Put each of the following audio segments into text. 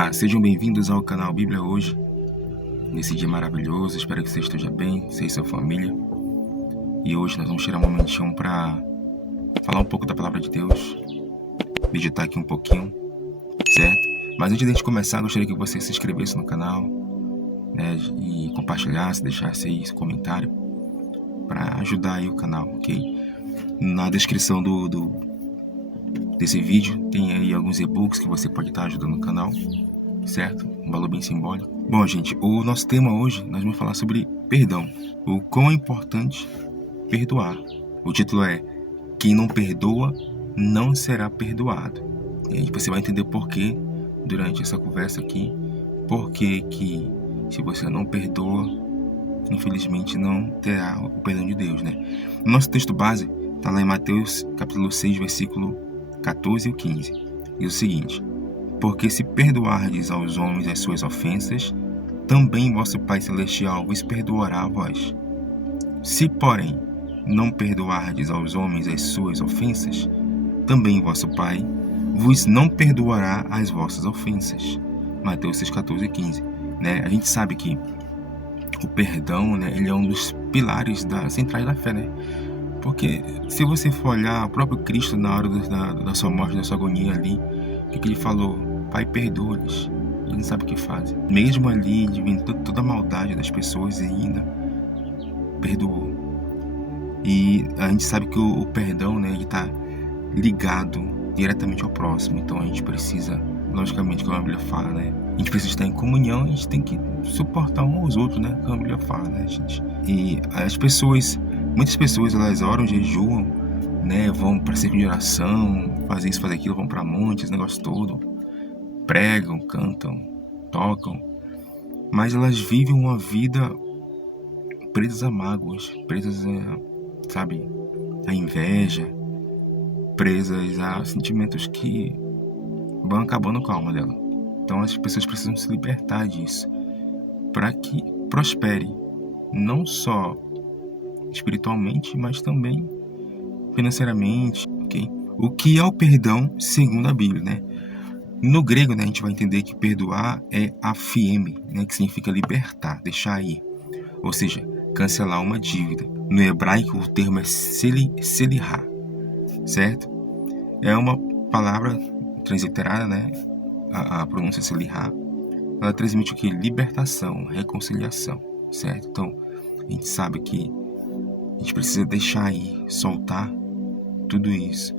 Olá, sejam bem-vindos ao canal Bíblia Hoje. Nesse dia maravilhoso, espero que você esteja bem, você e sua família. E hoje nós vamos tirar um momentinho para falar um pouco da Palavra de Deus, meditar aqui um pouquinho, certo? Mas antes de a gente começar, gostaria que você se inscrevesse no canal, né, e compartilhasse, deixasse aí seu comentário para ajudar aí o canal, ok? Na descrição desse vídeo tem aí alguns e-books que você pode estar ajudando o canal, certo? Um valor bem simbólico. Bom, gente, o nosso tema hoje, nós vamos falar sobre perdão. O quão é importante perdoar. O título é Quem não perdoa não será perdoado. E aí você vai entender por quê durante essa conversa aqui. Por que se você não perdoa, infelizmente não terá o perdão de Deus, né? O nosso texto base está lá em Mateus capítulo 6, versículo 14 e 15. Diz o seguinte: Porque se perdoardes aos homens as suas ofensas, também vosso Pai Celestial vos perdoará a vós. Se, porém, não perdoardes aos homens as suas ofensas, também vosso Pai vos não perdoará as vossas ofensas. Mateus 6, 14 e 15. Né? A gente sabe que o perdão, né, ele é um dos pilares centrais da fé, né? Porque se você for olhar o próprio Cristo na hora da sua morte, da sua agonia ali, o que ele falou? Pai, perdoa-lhes, ele não sabe o que fazem. Mesmo ali, vendo toda a maldade das pessoas, ele ainda perdoou. E a gente sabe que o perdão, né, ele está ligado diretamente ao próximo. Então a gente precisa, logicamente, como a Bíblia fala, né, a gente precisa estar em comunhão, a gente tem que suportar uns aos outros, né, como a Bíblia fala, né, gente. E muitas pessoas, elas oram, jejuam, né, vão para círculo de oração, fazem isso, fazem aquilo, vão para montes, esse negócio todo, pregam, cantam, tocam, mas elas vivem uma vida presas a mágoas, presas a inveja, presas a sentimentos que vão acabando com a alma dela. Então as pessoas precisam se libertar disso para que prospere, não só espiritualmente, mas também financeiramente, ok? O que é o perdão segundo a Bíblia, né? No grego, né, a gente vai entender que perdoar é afieme, né, que significa libertar, deixar ir, ou seja, cancelar uma dívida. No hebraico, o termo é selirá, certo? É uma palavra transliterada, né? A pronúncia selirá, ela transmite o que? Libertação, reconciliação, certo? Então, a gente sabe que a gente precisa deixar ir, soltar tudo isso.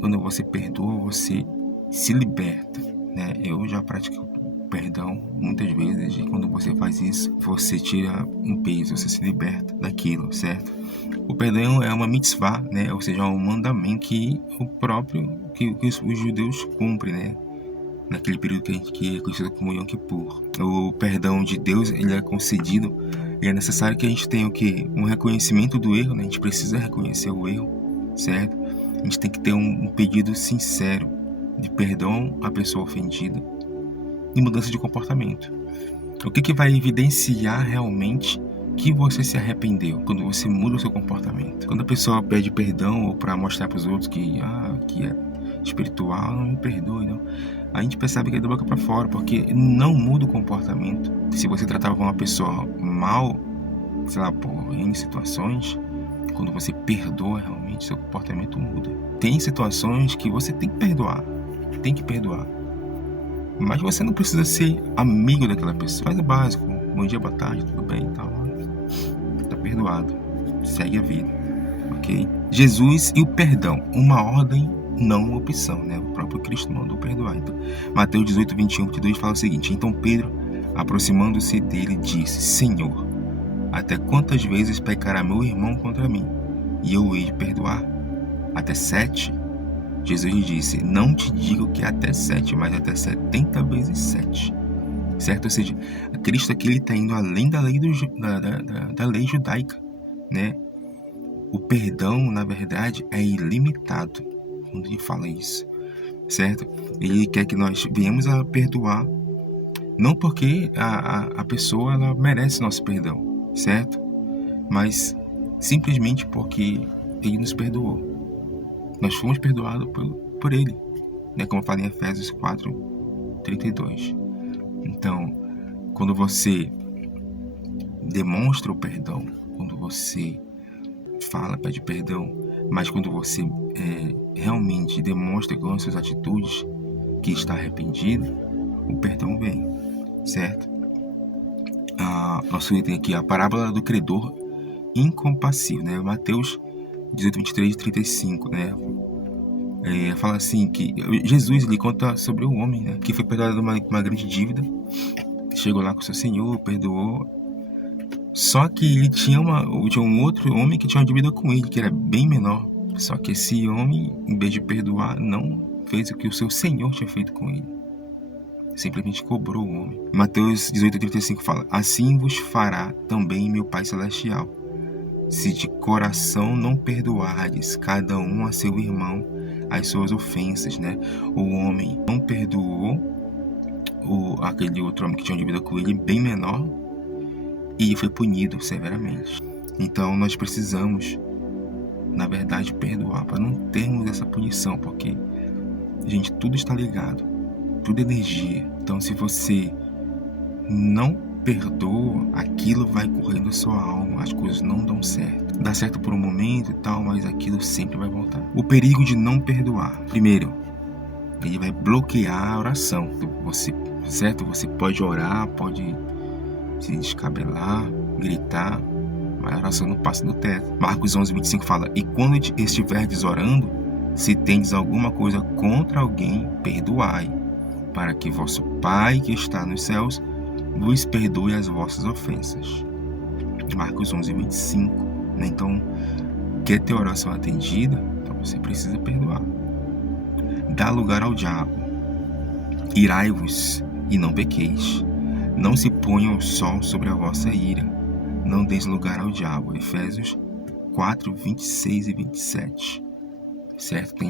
Quando você perdoa, você se liberta, né? Eu já pratico perdão muitas vezes, e quando você faz isso, você tira um peso, você se liberta daquilo, certo? O perdão é uma mitzvah, né? Ou seja, é um mandamento que os judeus cumprem, né? Naquele período que é conhecido como Yom Kippur. O perdão de Deus, ele é concedido, e é necessário que a gente tenha o quê? Um reconhecimento do erro, né? A gente precisa reconhecer o erro, certo? A gente tem que ter um pedido sincero de perdão à pessoa ofendida e mudança de comportamento. O que vai evidenciar realmente que você se arrependeu? Quando você muda o seu comportamento. Quando a pessoa pede perdão ou para mostrar para os outros que é espiritual, não me perdoe, não. A gente percebe que é da boca para fora, porque não muda o comportamento. Se você tratava uma pessoa mal, sei lá, por N situações, quando você perdoa, realmente seu comportamento muda. Tem situações que você tem que perdoar, mas você não precisa ser amigo daquela pessoa. Faz o básico, bom dia, boa tarde, tudo bem e tal. Tá perdoado, segue a vida, ok? Jesus e o perdão, uma ordem, não uma opção, né? O próprio Cristo mandou perdoar. Então, Mateus 18, 21, 22 fala o seguinte: Então Pedro, aproximando-se dele, disse: Senhor, até quantas vezes pecará meu irmão contra mim, e eu hei de perdoar? Até 7? Jesus lhe disse: Não te digo que até 7, mas até 70 vezes 7. Certo? Ou seja, Cristo aqui está indo além da lei, da lei judaica, né? O perdão, na verdade, é ilimitado quando ele fala isso, certo? Ele quer que nós venhamos a perdoar, não porque a pessoa ela merece nosso perdão, certo? Mas simplesmente porque ele nos perdoou. Nós fomos perdoados por ele, né? Como fala em Efésios 4, 32. Então, quando você demonstra o perdão, quando você fala, pede perdão, mas quando você realmente demonstra com as suas atitudes que está arrependido, o perdão vem, certo? Nosso item aqui é a parábola do credor incompassivo, né? Mateus 18, 23 e 35, né? Fala assim que Jesus lhe conta sobre o homem, né? Que foi perdoado de uma grande dívida, chegou lá com o seu Senhor, perdoou. Só que ele tinha um outro homem que tinha uma dívida com ele, que era bem menor. Só que esse homem, em vez de perdoar, não fez o que o seu Senhor tinha feito com ele. Simplesmente cobrou o homem. Mateus 18:35 fala: assim vos fará também meu Pai Celestial, se de coração não perdoardes cada um a seu irmão as suas ofensas, né? O homem não perdoou aquele outro homem que tinha uma dívida com ele, bem menor, e foi punido severamente. Então nós precisamos, na verdade, perdoar para não termos essa punição, porque, gente, tudo está ligado, tudo é energia. Então, se você não perdoa, aquilo vai correndo a sua alma, as coisas não dão certo. Dá certo por um momento e tal, mas aquilo sempre vai voltar. O perigo de não perdoar: primeiro, ele vai bloquear a oração. Certo? Você pode orar, pode se descabelar, gritar, mas a oração não passa do teto. Marcos 11:25 fala: e quando estiverdes orando, se tendes alguma coisa contra alguém, perdoai, para que vosso Pai que está nos céus vos perdoe as vossas ofensas. Marcos 11:25. Né? Então, quer ter oração atendida? Então você precisa perdoar. Dá lugar ao diabo. Irai-vos e não pequeis. Não se ponha o sol sobre a vossa ira. Não deis lugar ao diabo. Efésios 4:26 e 27. Certo?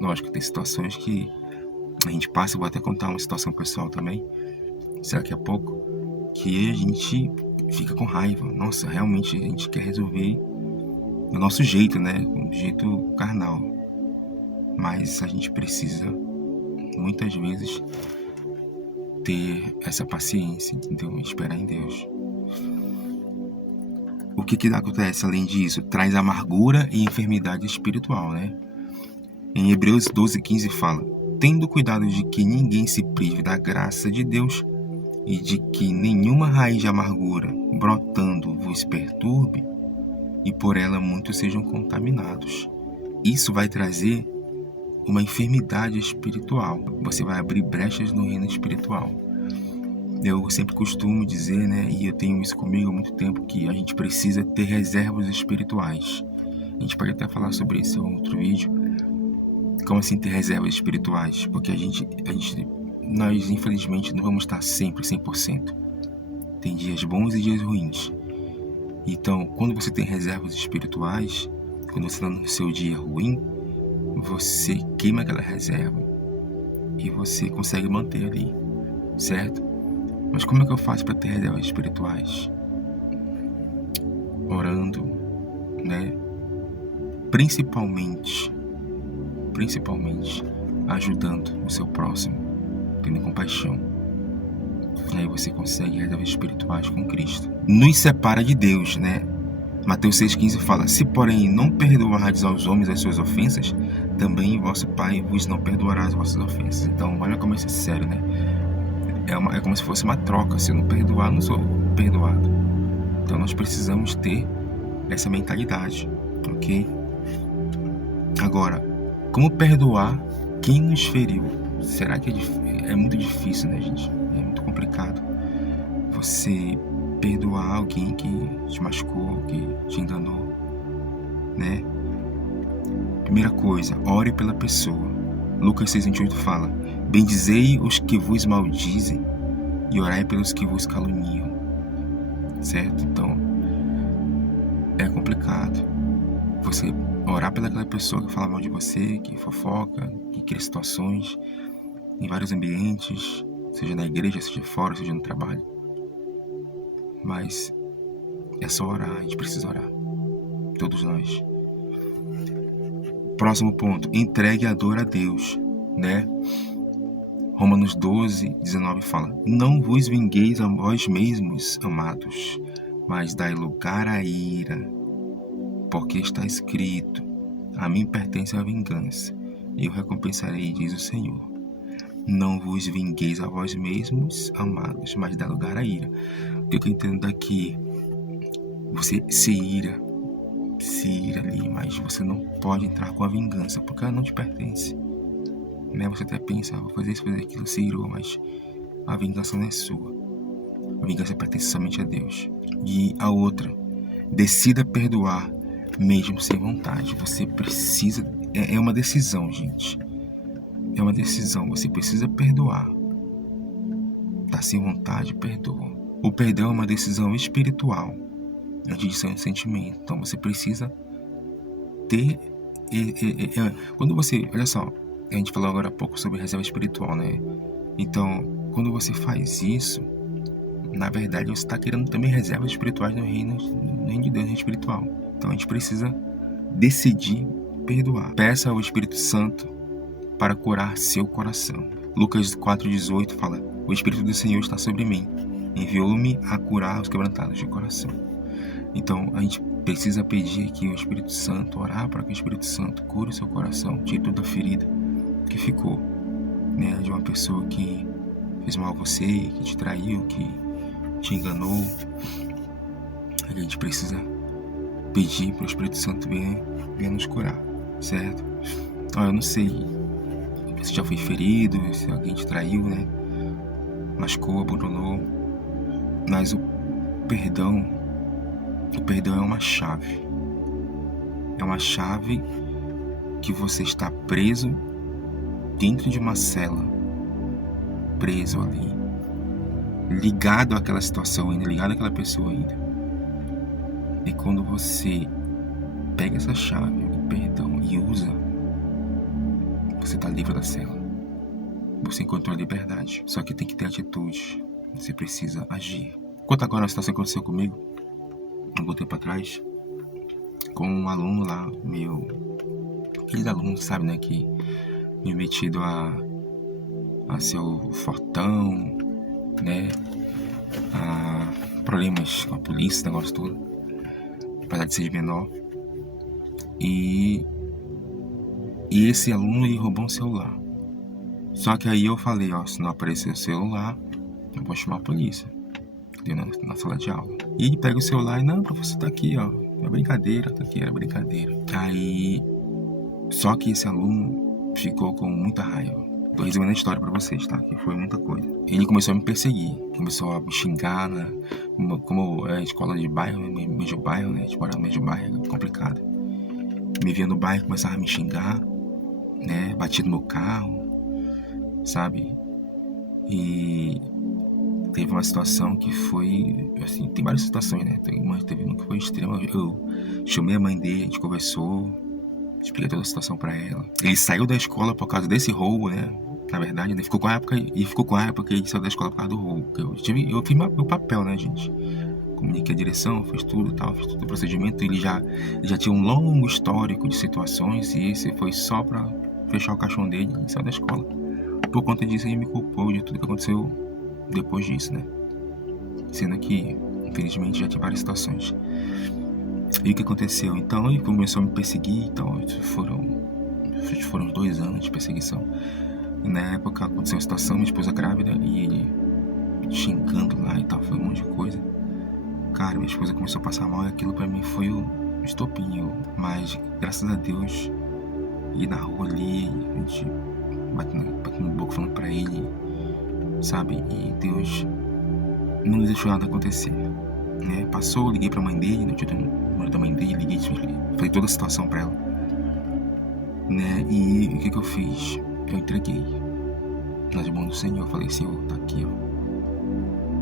Lógico, tem situações que a gente passa. Eu vou até contar uma situação pessoal também, daqui a pouco, que a gente fica com raiva. Nossa, realmente a gente quer resolver do nosso jeito, né? Do jeito carnal. Mas a gente precisa, muitas vezes, ter essa paciência, entendeu? Esperar em Deus. O que acontece além disso? Traz amargura e enfermidade espiritual, né? Em Hebreus 12:15 fala: tendo cuidado de que ninguém se prive da graça de Deus e de que nenhuma raiz de amargura brotando vos perturbe e por ela muitos sejam contaminados. Isso vai trazer uma enfermidade espiritual. Você vai abrir brechas no reino espiritual. Eu sempre costumo dizer, né, e eu tenho isso comigo há muito tempo, que a gente precisa ter reservas espirituais. A gente pode até falar sobre isso em outro vídeo. Como assim ter reservas espirituais? Porque nós infelizmente não vamos estar sempre 100%. Tem dias bons e dias ruins. Então, quando você tem reservas espirituais, quando você está no seu dia ruim, você queima aquela reserva e você consegue manter ali, certo? Mas como é que eu faço para ter reservas espirituais? Orando, né? Principalmente ajudando o seu próximo, tendo compaixão. Aí você consegue reservas espirituais com Cristo. Nos separa de Deus, né? Mateus 6,15 fala: se porém não perdoardes aos homens as suas ofensas, também vosso Pai vos não perdoará as vossas ofensas. Então, olha como isso é sério, né? É como se fosse uma troca. Se eu não perdoar, não sou perdoado. Então, nós precisamos ter essa mentalidade, ok? Agora, como perdoar quem nos feriu? Será que é muito difícil, né, gente? É muito complicado você perdoar alguém que te machucou, que te enganou, né? Primeira coisa, ore pela pessoa. Lucas 6:28 fala: bendizei os que vos maldizem e orai pelos que vos caluniam. Certo? Então, é complicado você orar pelaquela pessoa que fala mal de você, que fofoca, que cria situações em vários ambientes, seja na igreja, seja fora, seja no trabalho. Mas é só orar, a gente precisa orar. Todos nós. Próximo ponto, entregue a dor a Deus, né? Romanos 12:19 fala: não vos vingueis a vós mesmos, amados, mas dai lugar à ira, porque está escrito: a mim pertence a vingança, e eu recompensarei, diz o Senhor. Não vos vingueis a vós mesmos, amados, mas dai lugar à ira. O que eu entendo daqui? Você se ira ali, mas você não pode entrar com a vingança, porque ela não te pertence. Né? Você até pensa, vou fazer isso, fazer aquilo, se irou, mas a vingança não é sua. A vingança pertence somente a Deus. E a outra, decida perdoar, mesmo sem vontade. Você precisa, é uma decisão, gente. É uma decisão, você precisa perdoar. Tá sem vontade, perdoa. O perdão é uma decisão espiritual, antes de ser um sentimento. Então você precisa ter... quando você... Olha só, a gente falou agora há pouco sobre reserva espiritual, né? Então, quando você faz isso, na verdade você está querendo também reservas espirituais no reino de Deus, no reino espiritual. Então a gente precisa decidir perdoar. Peça ao Espírito Santo para curar seu coração. Lucas 4:18 fala: o Espírito do Senhor está sobre mim, enviou-me a curar os quebrantados de coração. Então a gente precisa pedir aqui o Espírito Santo, orar para que o Espírito Santo cure o seu coração, tire toda a ferida que ficou, né, de uma pessoa que fez mal a você, que te traiu, que te enganou. A gente precisa pedir para o Espírito Santo vir nos curar, certo? Eu não sei se já foi ferido, se alguém te traiu, né? Machucou, abandonou. Mas o perdão é uma chave. É uma chave que você está preso dentro de uma cela, preso ali, ligado àquela situação ainda, ligado àquela pessoa ainda. E quando você pega essa chave, o perdão, e usa, você está livre da cela. Você encontrou a liberdade. Só que tem que ter atitude. Você precisa agir. Conta agora uma situação que aconteceu comigo, um tempo atrás, com um aluno lá, aqueles alunos, sabe, né, que me metido a ser o fortão, né, a problemas com a polícia, esse negócio todo, apesar de ser menor. E esse aluno, ele roubou um celular. Só que aí eu falei, se não aparecer o celular, eu vou chamar a polícia, na sala de aula. E ele pega o celular e, não, professor, tá aqui, é brincadeira, tá aqui, era brincadeira. Aí, só que esse aluno ficou com muita raiva. Tô resumindo a história pra vocês, tá? Que foi muita coisa. Ele começou a me perseguir, começou a me xingar, né? Como é escola de bairro, meio de bairro, né? A gente mora no meio de bairro, é complicado. Me via no bairro, começava a me xingar, né? Batia no meu carro, sabe? E teve uma situação que foi, assim, tem várias situações, né? Teve uma que foi extrema. Eu chamei a mãe dele, a gente conversou, expliquei toda a situação pra ela. Ele saiu da escola por causa desse roubo, né? Na verdade, ele ficou com a raiva porque ele saiu da escola por causa do roubo. Eu fiz meu papel, né, gente? Comuniquei a direção, fiz tudo e tal, fiz todo o procedimento. Ele já tinha um longo histórico de situações e esse foi só pra fechar o caixão dele e sair da escola. Por conta disso, ele me culpou de tudo que aconteceu depois disso, né? Sendo que, infelizmente, já tinha várias situações. E o que aconteceu? Então, ele começou a me perseguir. Então, foram 2 anos de perseguição. E na época aconteceu a situação, minha esposa grávida, e ele xingando lá e tal, foi um monte de coisa. Cara, minha esposa começou a passar mal e aquilo pra mim foi o estopim. Mas, graças a Deus, ir na rua ali, a gente batendo boca falando pra ele, sabe? E Deus não deixou nada acontecer, né? Passou, liguei pra mãe dele, não tinha o número da mãe dele, liguei, falei toda a situação pra ela, né? E o que eu fiz? Eu entreguei nas mãos do Senhor. Eu falei, Senhor, tá aqui,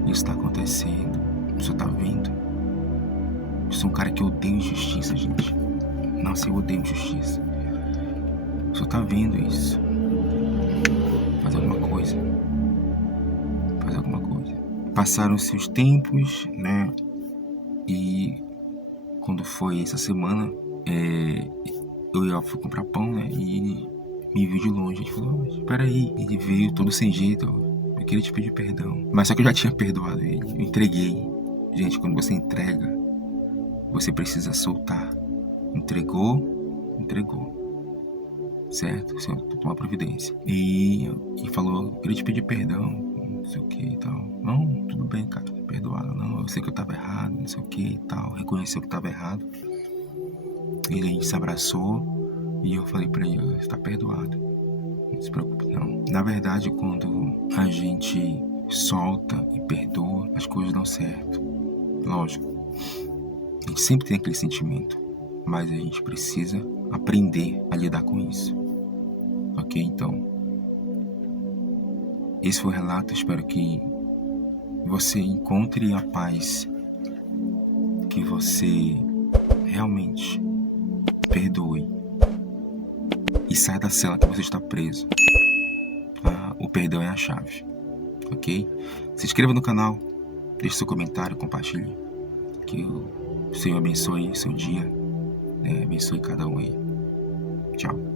isso tá acontecendo, o Senhor tá vendo. Eu sou um cara que odeia injustiça, gente. Nossa, eu odeio injustiça. O Senhor tá vendo isso. Faz alguma coisa. Passaram-se os tempos, né? E quando foi essa semana, eu fui comprar pão, né? E me viu de longe. Ele falou, espera aí. Ele veio todo sem jeito. Eu queria te pedir perdão. Mas só que eu já tinha perdoado ele. Eu entreguei. Gente, quando você entrega, você precisa soltar. Entregou, entregou. Certo? Você tomou providência. E falou, eu queria te pedir perdão, não sei o que e tal. Não, tudo bem, cara, perdoado. Não, eu sei que eu tava errado, não sei o que e tal. Reconheceu que tava errado. Ele se abraçou e eu falei pra ele, você tá perdoado. Não se preocupe, não. Na verdade, quando a gente solta e perdoa, as coisas dão certo. Lógico, a gente sempre tem aquele sentimento, mas a gente precisa aprender a lidar com isso. Ok? Então, esse foi o relato. Espero que você encontre a paz, que você realmente perdoe e saia da cela que você está preso. O perdão é a chave. Ok? Se inscreva no canal, deixe seu comentário, compartilhe. Que o Senhor abençoe seu dia, abençoe cada um aí. Tchau.